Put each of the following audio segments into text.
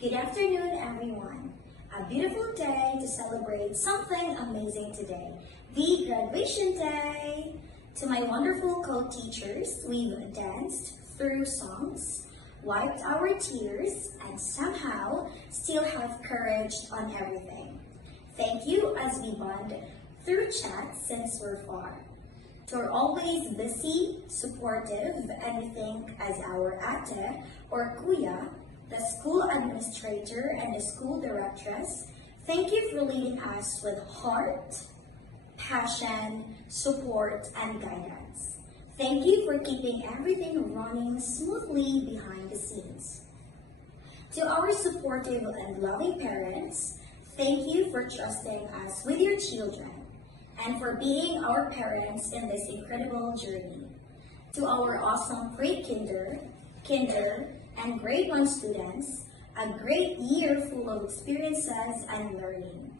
Good afternoon, everyone. A beautiful day to celebrate something amazing today, the graduation day. To my wonderful co-teachers, we've danced through songs, wiped our tears, and somehow still have courage on everything. Thank you as we bond through chat since we're far. To our always busy, supportive, and we think as our ate or kuya, the school administrator and the school directress, thank you for leading us with heart, passion, support, and guidance. Thank you for keeping everything running smoothly behind the scenes. To our supportive and loving parents, thank you for trusting us with your children and for being our parents in this incredible journey. To our awesome pre-kinder, kinder, and grade 1 students, a great year full of experiences and learning.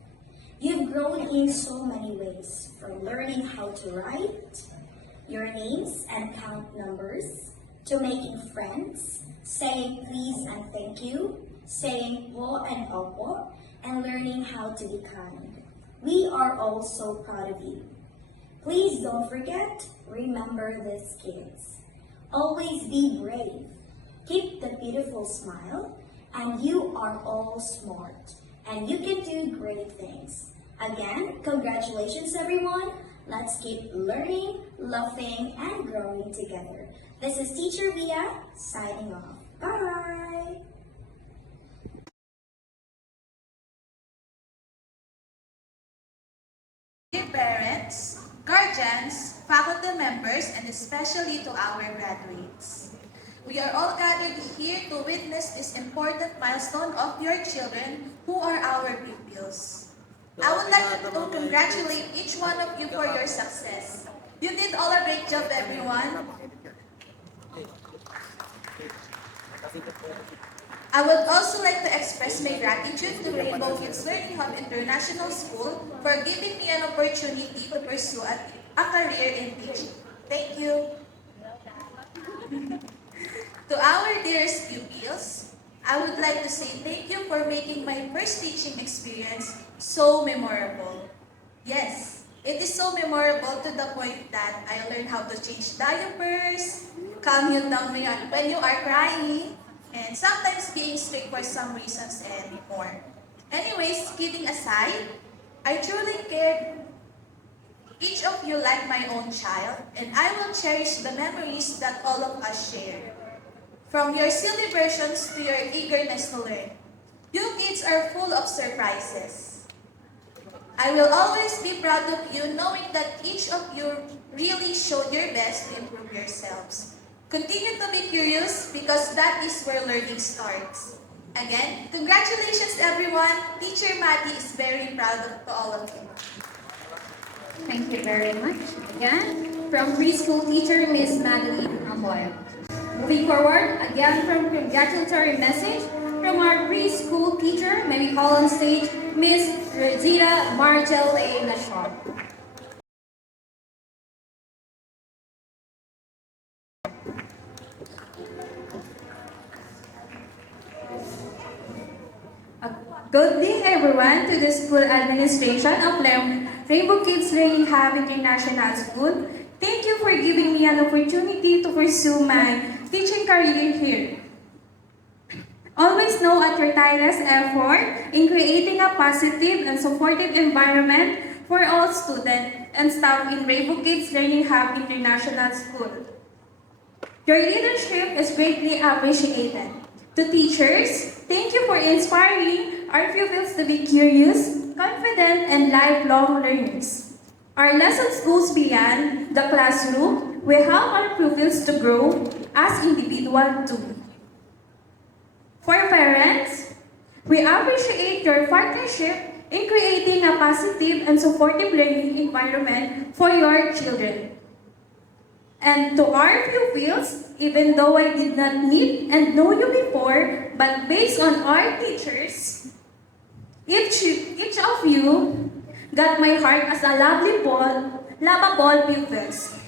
You've grown in so many ways, from learning how to write your names and count numbers, to making friends, saying please and thank you, saying po and opo, and learning how to be kind. We are all so proud of you. Please don't forget, remember these kids. Always be brave. Keep the beautiful smile, and you are all smart, and you can do great things. Again, congratulations everyone. Let's keep learning, laughing, and growing together. This is Teacher Via signing off. Bye! Dear parents, guardians, faculty members, and especially to our graduates. We are all gathered here to witness this important milestone of your children who are our pupils. I would like to congratulate each one of you for your success. You did all a great job, everyone. I would also like to express my gratitude to Rainbow Kids Learning Hub International School for giving me an opportunity to pursue a career in teaching. Thank you. To our dearest pupils, I would like to say thank you for making my first teaching experience so memorable. Yes, it is so memorable to the point that I learned how to change diapers, calm you down when you are crying, and sometimes being strict for some reasons and more. Anyways, kidding aside, I truly cared each of you like my own child, and I will cherish the memories that all of us share. From your silly versions to your eagerness to learn, you kids are full of surprises. I will always be proud of you knowing that each of you really showed your best to improve yourselves. Continue to be curious because that is where learning starts. Again, congratulations everyone. Teacher Maddie is very proud of all of you. Thank you very much. Again, from preschool teacher Miss Madeline Amoy. Moving forward, again from congratulatory message from our preschool teacher, may we call on stage Miss Regina Margel A. Nashon. Good day everyone to the school administration of Rainbow Kids Learning Hub International School. Thank you for giving me an opportunity to pursue my teaching career here. Always know at your tireless effort in creating a positive and supportive environment for all students and staff in Rainbow Kids Learning Hub International School. Your leadership is greatly appreciated. To teachers, thank you for inspiring our pupils to be curious, confident, and lifelong learners. Our lessons goes beyond the classroom. We help our pupils to grow as individuals too. For parents, we appreciate your partnership in creating a positive and supportive learning environment for your children. And to our pupils, even though I did not meet and know you before, but based on our teachers, each of you got my heart as a lovable pupils.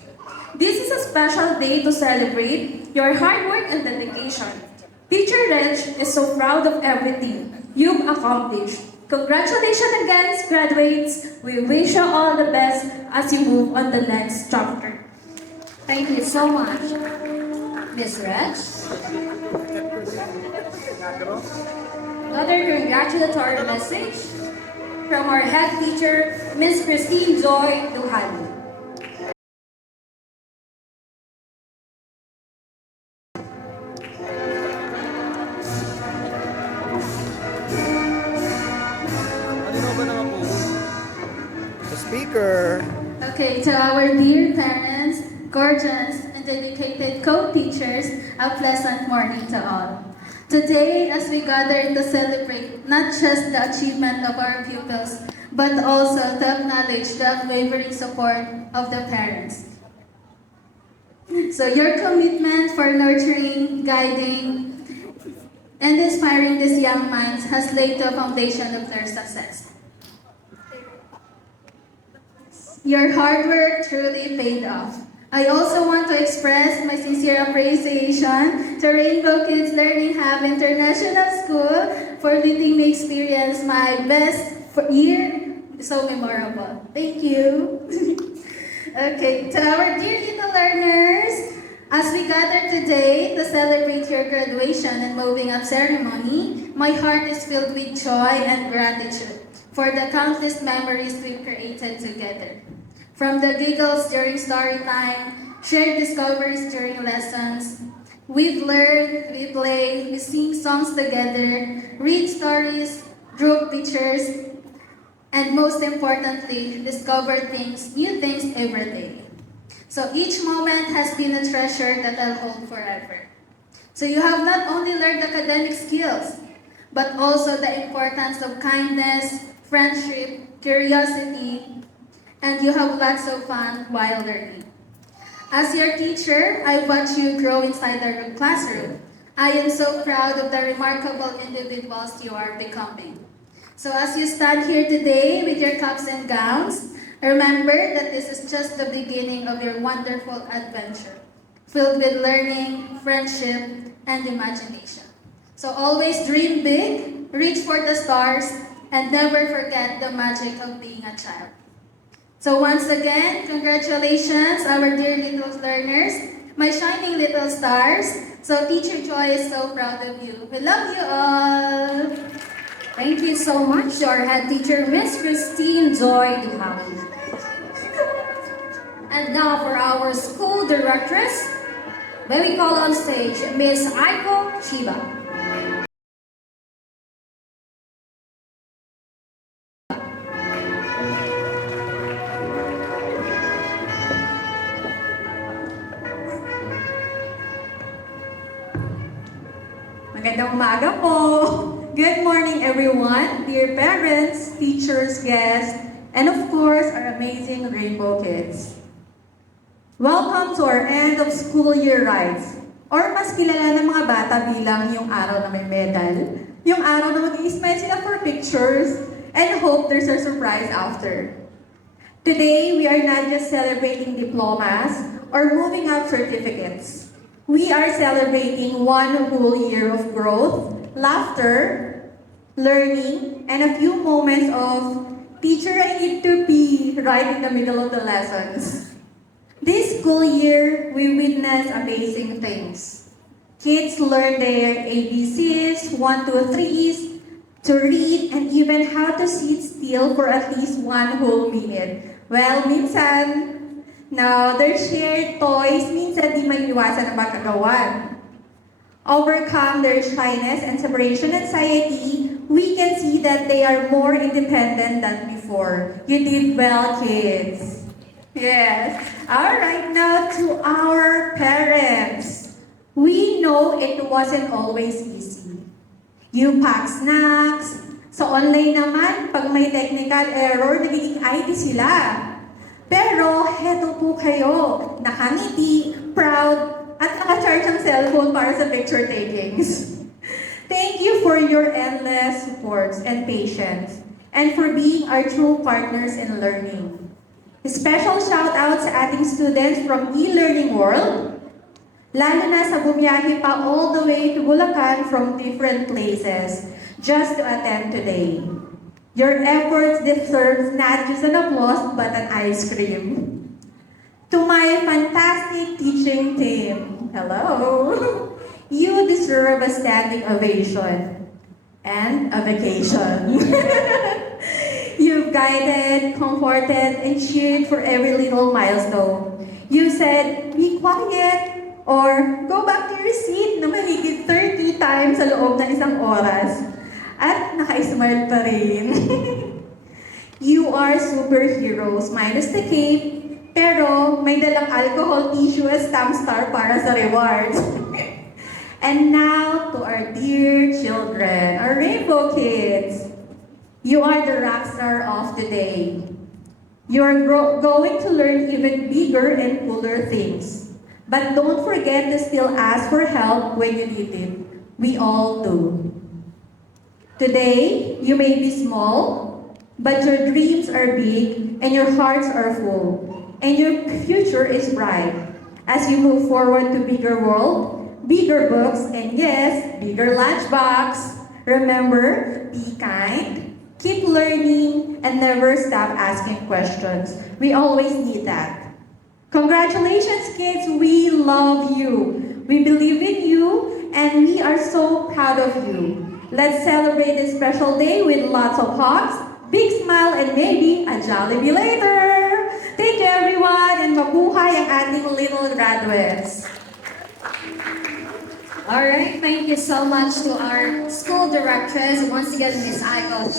This is a special day to celebrate your hard work and dedication. Teacher Reg is so proud of everything you've accomplished. Congratulations again, graduates. We wish you all the best as you move on the next chapter. Thank you so much, Miss Reg. Another congratulatory message from our head teacher, Miss Christine Joy Duhali. The speaker. Okay, to our dear parents, guardians, and dedicated co-teachers, a pleasant morning to all. Today, as we gather to celebrate not just the achievement of our pupils, but also to acknowledge the unwavering support of the parents. So your commitment for nurturing, guiding, and inspiring these young minds has laid the foundation of their success. Your hard work truly paid off. I also want to express my sincere appreciation to Rainbow Kids Learning Hub International School for letting me experience my best year so memorable. Thank you. Okay, to our dear little learners, as we gather today to celebrate your graduation and moving up ceremony, my heart is filled with joy and gratitude for the countless memories we've created together. From the giggles during story time, shared discoveries during lessons, we've learned, we play, we sing songs together, read stories, drew pictures, and most importantly, discover new things every day. So each moment has been a treasure that I'll hold forever. So you have not only learned academic skills, but also the importance of kindness, friendship, curiosity, and you have lots of fun while learning. As your teacher, I watch you grow inside the classroom. I am so proud of the remarkable individuals you are becoming. So as you stand here today with your caps and gowns, remember that this is just the beginning of your wonderful adventure, filled with learning, friendship, and imagination. So always dream big, reach for the stars, and never forget the magic of being a child. So once again, congratulations, our dear little learners, my shining little stars. So Teacher Joy is so proud of you. We love you all. Thank you so much to our head teacher, Miss Christine Joy Duhali. And now for our school directress, may we call on stage Miss Aiko Chiba. Magandang umaga po! Good morning everyone, dear parents, teachers, guests, and of course, our amazing Rainbow Kids. Welcome to our end of school year rides, or mas kilala ng mga bata bilang yung araw na may medal, yung araw na mag-i-smile sila for pictures, and hope there's a surprise after. Today, we are not just celebrating diplomas or moving up certificates. We are celebrating one whole year of growth, laughter, learning, and a few moments of, "Teacher, I need to pee," right in the middle of the lessons. This school year, we witnessed amazing things. Kids learn their ABCs, 1, 2, 3s, to read, and even how to sit still for at least one whole minute. Well, minsan, now, their shared toys minsan di maiiwasan ang magkagawan. Overcome their shyness and separation anxiety, we can see that they are more independent than before. You did well, kids. Yes. Alright, now to our parents. We know it wasn't always easy. You pack snacks. Sa online naman, pag may technical error, nagiging IT sila. Pero, heto po kayo, nakangiti, proud, at naka-charge ang cellphone para sa picture takings. Thank you for your endless supports and patience, and for being our true partners in learning. Special shout out sa ating students from e-learning world, Lalo na sa bumiyahe pa all the way to Bulacan from different places just to attend today. Your efforts deserve not just an applause but an ice cream. To my fantastic teaching team, hello! You deserve a standing ovation and a vacation. You've guided, comforted, and cheered for every little milestone. You said, be quiet, or go back to your seat na mahigit 30 times sa loob ng isang oras. At naka-smile pa rin. You are superheroes minus the cape, pero may dalang alcohol tissue at stamp star para sa rewards. And now to our dear children, our rainbow kids. You are the rock star of today. You are going to learn even bigger and cooler things. But don't forget to still ask for help when you need it. We all do. Today, you may be small, but your dreams are big and your hearts are full. And your future is bright as you move forward to bigger world, bigger books, and yes, bigger lunchbox. Remember, be kind, keep learning, and never stop asking questions. We always need that. Congratulations, kids. We love you. We believe in you, and we are so proud of you. Let's celebrate this special day with lots of hugs, big smile, and maybe a Jollibee later. Thank you, everyone, and mabuhay ang ating little graduates. All right, thank you so much to our school directors. Once again, Ms. Aiko